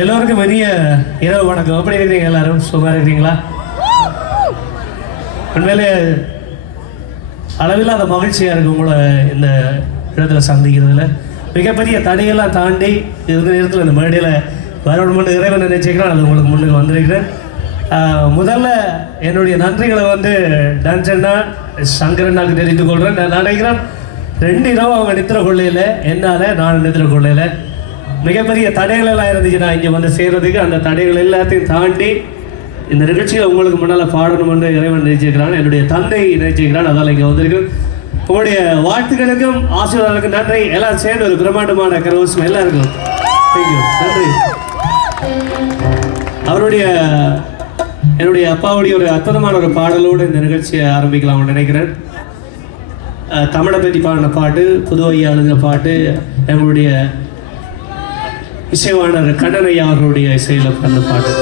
எல்லோருக்கும் பெரிய இரவு வணக்கம். எப்படி இருக்கிறீங்க எல்லாரும்? சுகமாக இருக்கிறீங்களா? உண்மையிலே அளவில்லாத மகிழ்ச்சியாக இருக்கு உங்களை இந்த இடத்துல சந்திக்கிறதுல. மிகப்பெரிய தடையெல்லாம் தாண்டி இருக்கிற நேரத்தில் இந்த மேடையில் வரணும்னு இறைவன் நினைச்சுக்கிறேன். அது உங்களுக்கு முன்னுக்கு வந்திருக்கிறேன். முதல்ல என்னுடைய நன்றிகளை வந்து டான்சன்னா சங்கரனாக்கு தெரிந்து கொள்கிறேன் நான் நினைக்கிறேன் ரெண்டு இரவு அவங்க நித்திர கொள்ளையில். என்னால் நான் நித்திர கொள்ளையில். மிகப்பெரிய தடைகள் எல்லாம் இருந்துச்சு. நான் இங்கே வந்து செய்கிறதுக்கு அந்த தடைகள் எல்லாத்தையும் தாண்டி இந்த நிகழ்ச்சியை உங்களுக்கு முன்னால் பாடணும்னு இறைவன் நினைச்சிருக்கிறான். என்னுடைய தந்தை நினைச்சிருக்கிறான். அதால் இங்கே வந்திருக்கு. உங்களுடைய வாழ்த்துக்களுக்கும் ஆசீர்வாதங்களுக்கும் நன்றி. எல்லாம் சேர்ந்து ஒரு பிரம்மாண்டமான கரவசம் எல்லாருக்கும் தேங்க்யூ நன்றி. அவருடைய என்னுடைய அப்பாவுடைய ஒரு அற்புதமான ஒரு பாடலோடு இந்த நிகழ்ச்சியை ஆரம்பிக்கலாம்னு நினைக்கிறேன். தமிழை பற்றி பாடின பாட்டு புதுவையா எழுதின பாட்டு எங்களுடைய இசைவாணர் கண்ணனையா அவருடைய இசையில பண்ண பாட்டு.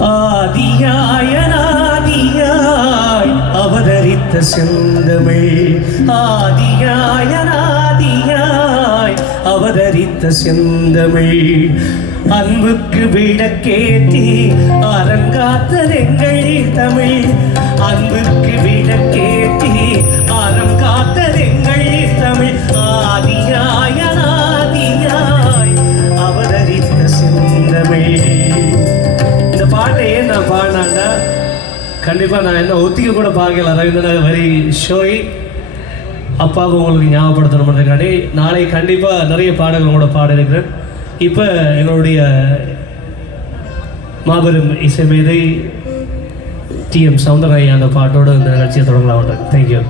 ஆதியாயனாதியாய் அவதரித்த செந்தமிழ். ஆதியாயனாதியாய் அவதரித்த செந்தமிழ். அன்புக்கு விளக்கேற்றி அரங்காத்ததெங்கள் தமிழ். அன்புக்கு விளக்கேற்றி கண்டிப்பாக நான் என்ன ஒத்திக்க கூட பார்க்கல. ரவீந்திரநாத் வரி ஷோய் அப்பாவுக்கு உங்களுக்கு ஞாபகப்படுத்தணுன்றதுக்காண்டி நாளை கண்டிப்பாக நிறைய பாடல்கள் கூட பாட இருக்கிறேன். இப்போ எங்களுடைய மாபெரும் இசை மேதை டி எம் சவுந்தரராய் அந்த பாட்டோட இந்த நிகழ்ச்சியை தொடங்கலாம். Thank you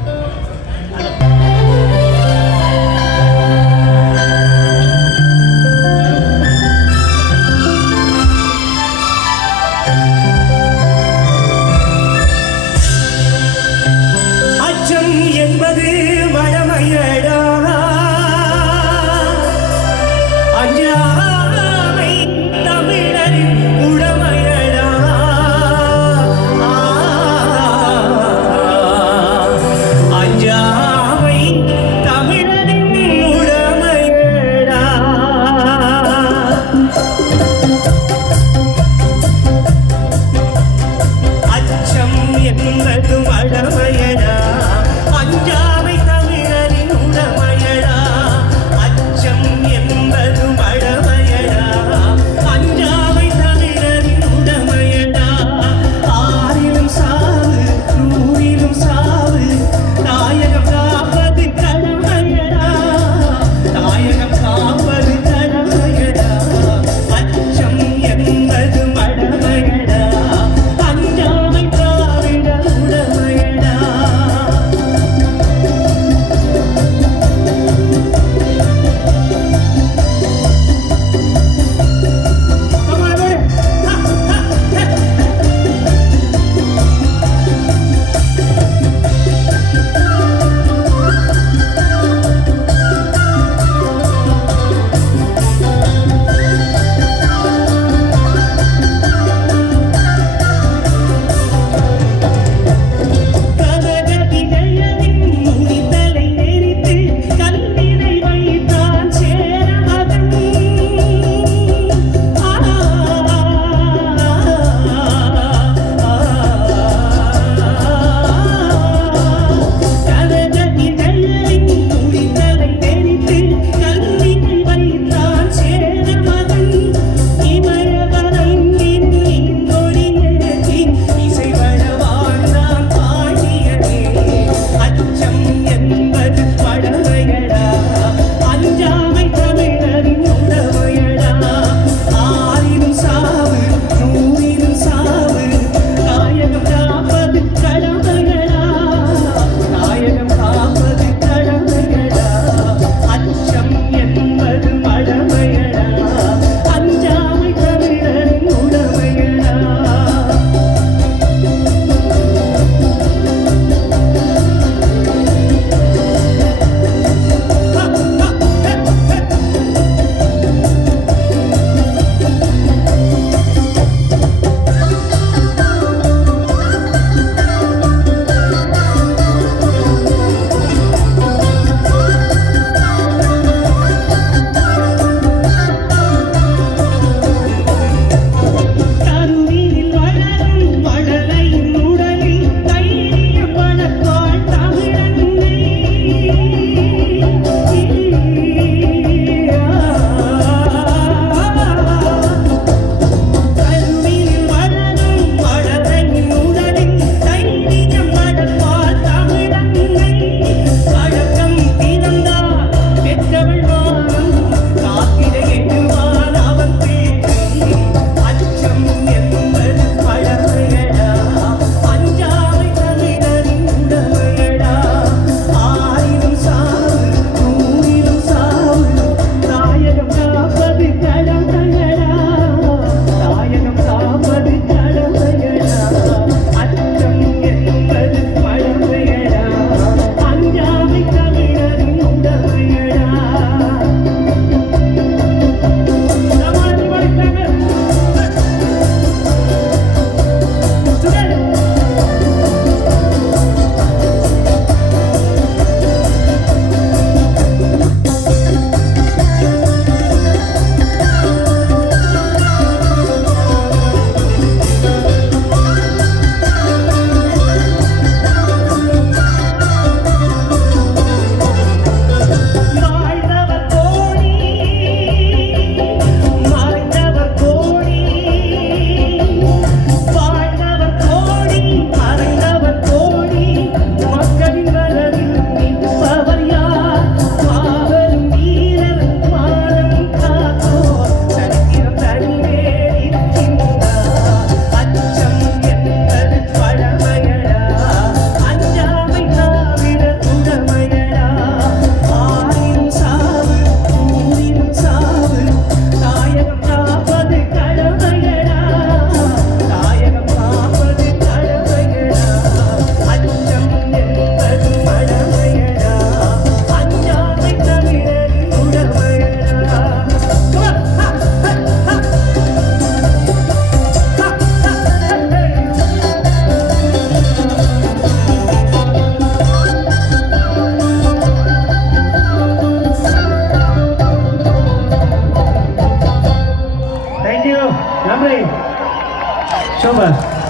Thomas.